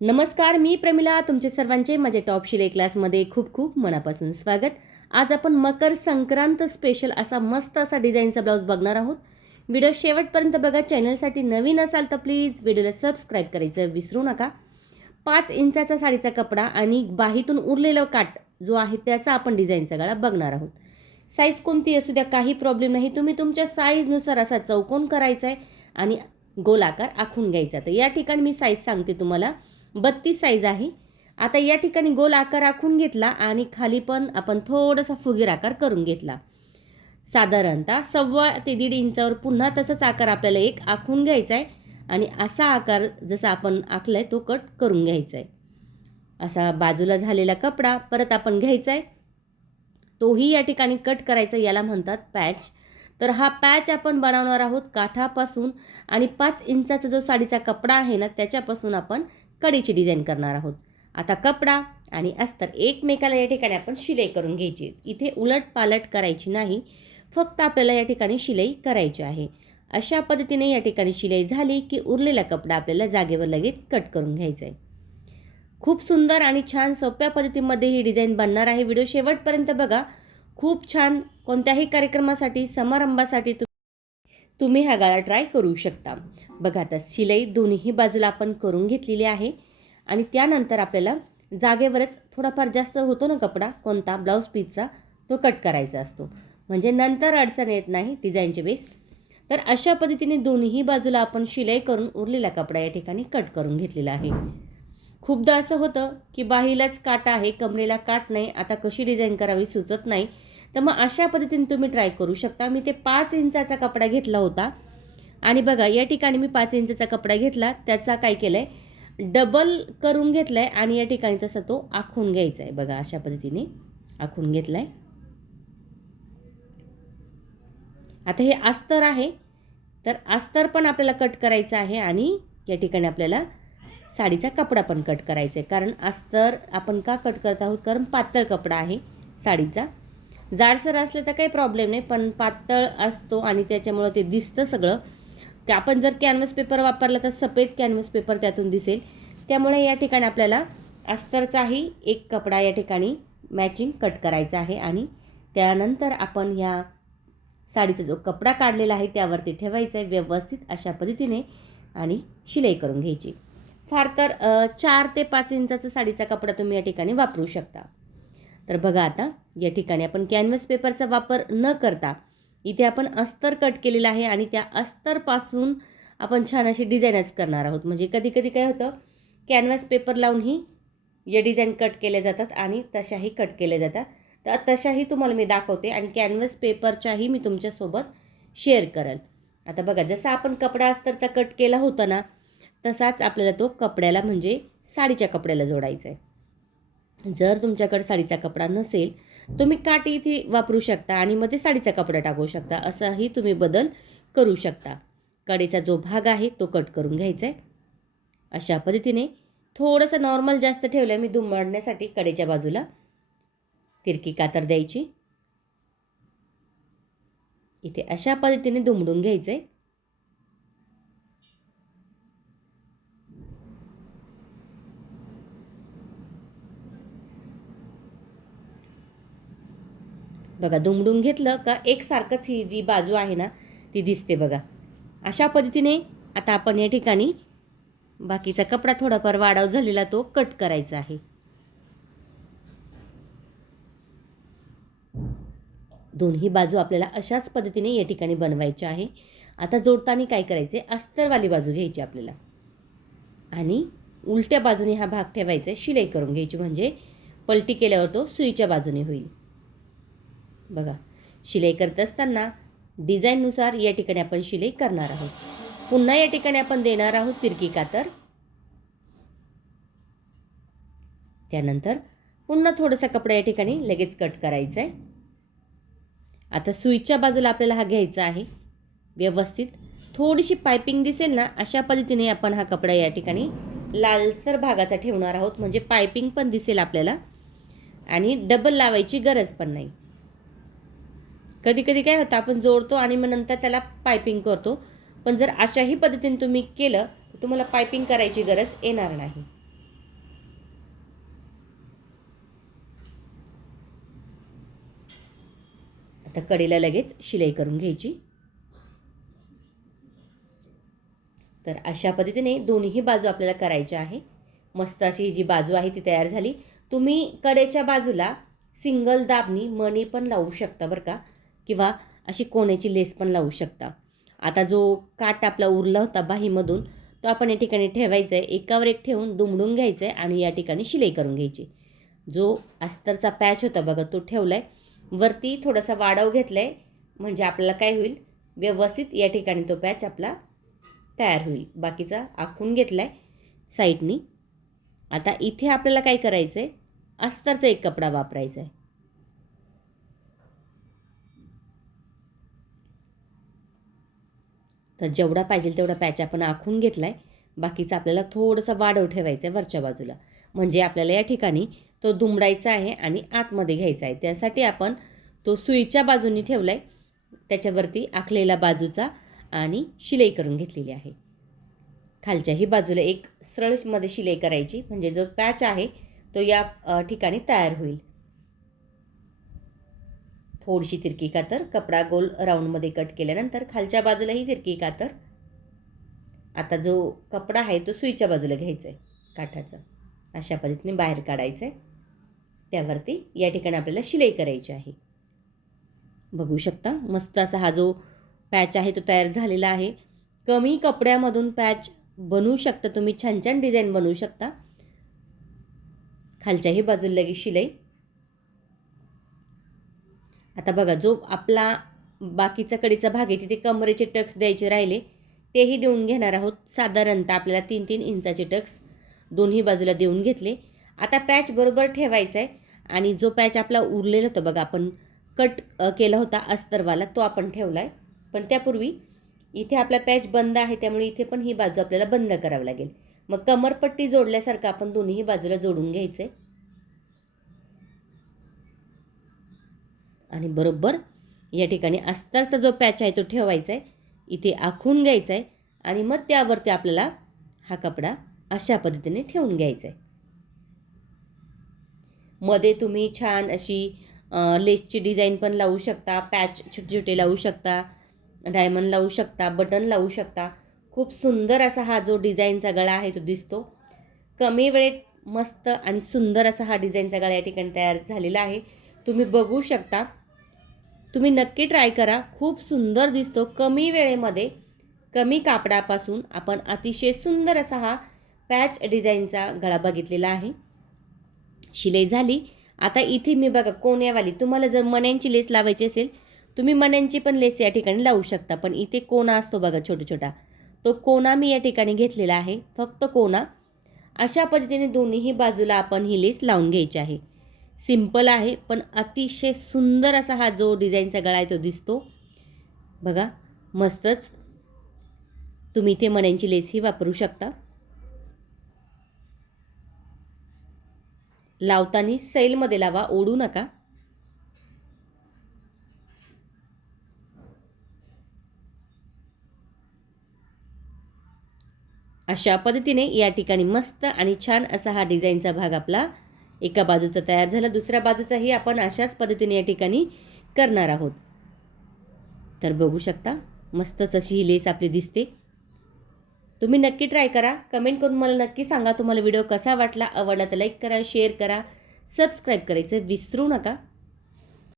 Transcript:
नमस्कार, मी प्रमिला. तुमचे सर्वांचे माझ्या टॉप शिलाई क्लासमध्ये खूप खूप मनापासून स्वागत. आज आपण मकर संक्रांत स्पेशल असा मस्त असा डिझाईनचा ब्लाऊज बघणार आहोत. व्हिडिओ शेवटपर्यंत बघा. चॅनलसाठी नवीन असाल तर प्लीज व्हिडिओला सबस्क्राईब करायचं विसरू नका. 5 इंचाचा साडीचा कपडा आणि बाहीतून उरलेलं काठ जो आहे त्याचा आपण डिझाईनचा गळा बघणार आहोत. साईज कोणती असू द्या, काही प्रॉब्लेम नाही. तुम्ही तुमच्या साईजनुसार असा चौकोन करायचा आहे आणि गोलाकार आखून घ्यायचा. तर या ठिकाणी मी साईज सांगते तुम्हाला. 32 साईज आहे. आता या ठिकाणी गोल आकार आखून घेतला आणि खाली पण आपण थोडासा फुगीर आकार करून घेतला. साधारणतः 1.25 ते 1.5 इंचावर पुन्हा तसाच आकार आपल्याला एक आखून घ्यायचा आहे आणि असा आकार जसा आपण आखलाय तो कट करून घ्यायचा आहे. असा बाजूला झालेला कपडा परत आपण घ्यायचा आहे, तोही या ठिकाणी कट करायचा. याला म्हणतात पॅच. तर हा पॅच आपण बनवणार आहोत काठापासून आणि 5 इंचाचा जो साडीचा कपडा आहे ना त्याच्यापासून आपण कडीची डिझाईन करणार आहोत. आता कपडा आणि अस्तर एकमेकाला या ठिकाणी आपण शिलाई करून घ्यायची. इथे उलट पालट करायची नाही, फक्त आपल्याला या ठिकाणी शिलाई करायची आहे. अशा पद्धतीने या ठिकाणी शिलाई झाली की उरलेला कपडा आपल्याला जागेवर लगेच कट करून घ्यायचा आहे. खूप सुंदर आणि छान सोप्या पद्धतीमध्ये ही डिझाईन बनणार आहे. व्हिडिओ शेवटपर्यंत बघा. खूप छान. कोणत्याही कार्यक्रमासाठी, समारंभासाठी तुम्ही हा गळा ट्राय करू शकता. बघा, आता शिलाई दोन्ही बाजूला आपण करून घेतलेली आहे आणि त्यानंतर आपल्याला जागेवरच थोडाफार जास्त होतो ना कपडा कोणता ब्लाऊज पीसचा, तो कट करायचा असतो, म्हणजे नंतर अडचण येत नाही डिझाईनचे बेस. तर अशा पद्धतीने दोन्ही बाजूला आपण शिलाई करून उरलेला कपडा या ठिकाणी कट करून घेतलेला आहे. खूपदा असं होतं की बाहीलाच काट आहे, कमरेला काट नाही, आता कशी डिझाईन करावी सुचत नाही. तर मग अशा पद्धतीने तुम्ही ट्राय करू शकता. मी ते 5 इंचाचा कपडा घेतला होता आणि बघा या ठिकाणी मी 5 इंचाचा कपडा घेतला, त्याचा काय केलं आहे, डबल करून घेतला आहे आणि या ठिकाणी तसा तो आखून घ्यायचा आहे. बघा अशा पद्धतीने आखून घेतला आहे. आता हे अस्तर आहे, तर अस्तर पण आपल्याला कट करायचं आहे आणि या ठिकाणी आपल्याला साडीचा कपडा पण कट करायचा आहे. कारण अस्तर आपण का कट करत आहोत, कारण पातळ कपडा आहे साडीचा. जाडसर असले तर काही प्रॉब्लेम नाही, पण पातळ असतो आणि त्याच्यामुळं ते दिसतं सगळं. ते आपण जर कॅनव्हास पेपर वापरला तर सफेद कॅनव्हास पेपर त्यातून दिसेल. त्यामुळे या ठिकाणी आपल्याला अस्तरचाही एक कपडा या ठिकाणी मॅचिंग कट करायचा आहे आणि त्यानंतर आपण या साडीचा जो कपडा काढलेला आहे त्यावरती ठेवायचा आहे व्यवस्थित अशा पद्धतीने आणि शिलाई करून घ्यायची. फार तर 4 ते 5 इंचाचा साडीचा कपडा तुम्ही या ठिकाणी वापरू शकता. तर बघा, आता या ठिकाणी आपण कॅनव्हास पेपरचा वापर न करता इथे आपण अस्तर कट केलेला आहे आणि त्या अस्तरपासून आपण छान अशी डिझाईनच करणार आहोत. म्हणजे कधी कधी काय होतं, कॅनव्हास पेपर लावूनही या डिझाईन कट केल्या जातात आणि तशाही कट केल्या जातात. तर तशाही तुम्हाला मी दाखवते आणि कॅनव्हास पेपरच्याही मी तुमच्यासोबत शेअर करेल. आता बघा, जसा आपण कपडा अस्तरचा कट केला होता ना तसाच आपल्याला तो कपड्याला म्हणजे साडीच्या कपड्याला जोडायचा आहे. जर तुमच्याकडे साडीचा कपडा नसेल तुम्ही काठी इथे वापरू शकता आणि मध्ये साडीचा कपडा टाकू शकता. असाही तुम्ही बदल करू शकता. कडेचा जो भाग आहे तो कट करून घ्यायचा आहे. अशा पद्धतीने थोडंसं नॉर्मल जास्त ठेवलं मी दुमडण्यासाठी. कडेच्या बाजूला तिरकी कातर द्यायची. इथे अशा पद्धतीने दुमडून घ्यायचं आहे. बघा, दुमडून घेतलं का एकसारखंच ही जी बाजू आहे ना ती दिसते बघा. अशा पद्धतीने आता आपण या ठिकाणी बाकीचा कपडा थोडाफार वाढव झालेला तो कट करायचा आहे. दोन्ही बाजू आपल्याला अशाच पद्धतीने या ठिकाणी बनवायच्या आहे. आता जोडताना काय करायचे, अस्तरवाली बाजू घ्यायची आपल्याला आणि उलट्या बाजूने हा भाग ठेवायचा, शिलाई करून घ्यायची, म्हणजे पलटी केल्यावर तो सुईच्या बाजूने होईल. बघा, शिलाई करत असताना डिझाईननुसार या ठिकाणी आपण शिलाई करणार आहोत. पुन्हा या ठिकाणी आपण देणार आहोत तिरकी कातर. त्यानंतर पुन्हा थोडासा कपडा या ठिकाणी लगेच कट करायचा आहे. आता सुईच्या बाजूला आपल्याला हा घ्यायचा आहे व्यवस्थित. थोडीशी पायपिंग दिसेल ना अशा पद्धतीने आपण हा कपडा या ठिकाणी लालसर भागाचा ठेवणार आहोत, म्हणजे पायपिंग पण दिसेल आपल्याला आणि डबल लावायची गरज पण नाही. कधी कधी काय होतं, आपण जोडतो आणि मग नंतर त्याला पायपिंग करतो, पण जर अशाही पद्धतीने तुम्ही केलं तर तुम्हाला पायपिंग करायची गरज येणार नाही. आता कडेला लगेच शिलाई करून घ्यायची. तर अशा पद्धतीने दोन्ही बाजू आपल्याला करायच्या आहे. मस्त अशी जी बाजू आहे ती तयार झाली. तुम्ही कडेच्या बाजूला सिंगल दाबनी मणी पण लावू शकता बरं का, किंवा अशी कोण्याची लेस पण लावू शकता. आता जो काट आपला उरला होता बाहीमधून तो आपण या ठिकाणी ठेवायचा आहे. एकावर एक ठेवून दुमडून घ्यायचं आहे आणि या ठिकाणी शिलाई करून घ्यायची. जो अस्तरचा पॅच होता बघा तो ठेवला आहे. वरती थोडासा वाढव घेतला आहे म्हणजे आपल्याला काय होईल, व्यवस्थित या ठिकाणी तो पॅच आपला तयार होईल. बाकीचा आखून घेतला आहे साईडनी. आता इथे आपल्याला काय करायचं आहे, अस्तरचा एक कपडा वापरायचा आहे. तर जेवढा पाहिजे तेवढा पॅच आपण आखून घेतला आहे. बाकीचा आपल्याला थोडंसं वाढव ठेवायचं आहे वरच्या बाजूला, म्हणजे आपल्याला या ठिकाणी तो दुमडायचा आहे आणि आतमध्ये घ्यायचा आहे. त्यासाठी आपण तो सुईच्या बाजूनी ठेवला आहे, त्याच्यावरती आखलेला बाजूचा आणि शिलाई करून घेतलेली आहे. खालच्याही बाजूला एक सरळमध्ये शिलाई करायची, म्हणजे जो पॅच आहे तो या ठिकाणी तयार होईल. थोडीशी तिरकी कातर, कपडा गोल राऊंडमध्ये कट केल्यानंतर खालच्या बाजूलाही तिरकी कातर. आता जो कपडा आहे तो सुईच्या बाजूला घ्यायचा आहे काठाचा, अशा पद्धतीने बाहेर काढायचं आहे. त्यावरती या ठिकाणी आपल्याला शिलाई करायची आहे. बघू शकता मस्त असा हा जो पॅच आहे तो तयार झालेला आहे. कमी कपड्यामधून पॅच बनवू शकता तुम्ही, छान छान डिझाईन बनवू शकता. खालच्याही बाजूला लगेच शिलाई. आता बघा जो आपला बाकीचा कडीचा भाग आहे तिथे कमरेचे टक्स द्यायचे राहिले तेही देऊन घेणार आहोत. साधारणतः आपल्याला 3-3 इंचाचे टक्स दोन्ही बाजूला देऊन घेतले. आता पॅच बरोबर ठेवायचा आहे आणि जो पॅच आपला उरलेला होता बघा आपण कट केला होता अस्तरवाला तो आपण ठेवला आहे. पण त्यापूर्वी इथे आपला पॅच बंद आहे त्यामुळे इथे पण ही बाजू आपल्याला बंद करावी लागेल. मग कमरपट्टी जोडल्यासारखं आपण दोन्ही बाजूला जोडून घ्यायचं आहे आणि बरोबर या ठिकाणी अस्तरचा जो पॅच आहे तो ठेवायचा आहे, इथे आखून घ्यायचा आहे आणि मग त्यावरती आपल्याला हा कपडा अशा पद्धतीने ठेवून घ्यायचा आहे. मध्ये तुम्ही छान अशी लेसची डिझाईन पण लावू शकता, पॅच छोटे छोटे लावू शकता, डायमंड लावू शकता, बटन लावू शकता. खूप सुंदर असा हा जो डिझाईनचा गळा आहे तो दिसतो. कमी वेळेत मस्त आणि सुंदर असा हा डिझाईनचा गळा या ठिकाणी तयार झालेला आहे. तुम्ही बघू शकता, तुम्ही नक्की ट्राय करा. खूप सुंदर दिसतो. कमी वेळेमध्ये कमी कापडापासून आपण अतिशय सुंदर असा हा पॅच डिझाईनचा गळा बघितलेला आहे. शिलाई झाली. आता इथे मी बघा कोण्यावाली, तुम्हाला जर मण्यांची लेस लावायची असेल तुम्ही मण्यांची पण लेस या ठिकाणी लावू शकता. पण इथे कोना असतो बघा छोटा छोटा, तो कोना मी या ठिकाणी घेतलेला आहे, फक्त कोना. अशा पद्धतीने दोन्हीही बाजूला आपण ही लेस लावून घ्यायची आहे. सिंपल आहे पण अतिशय सुंदर असा हा जो डिझाईनचा गळा आहे तो दिसतो बघा. मस्तच. तुम्ही इथे मण्यांची लेसही वापरू शकता. लावताना सैलमध्ये लावा, ओढू नका. अशा पद्धतीने या ठिकाणी मस्त आणि छान असा हा डिझाईनचा भाग आपला एका बाजूचा तयार झाला. दुसऱ्या बाजूचाही आपण अशाच पद्धतीने या ठिकाणी करणार आहोत. तर बघू शकता मस्तच अशी ही लेस आपली दिसते. तुम्ही नक्की ट्राय करा. कमेंट करून मला नक्की सांगा तुम्हाला व्हिडिओ कसा वाटला. आवडला तर लाईक करा, शेअर करा, सबस्क्राईब करायचं विसरू नका.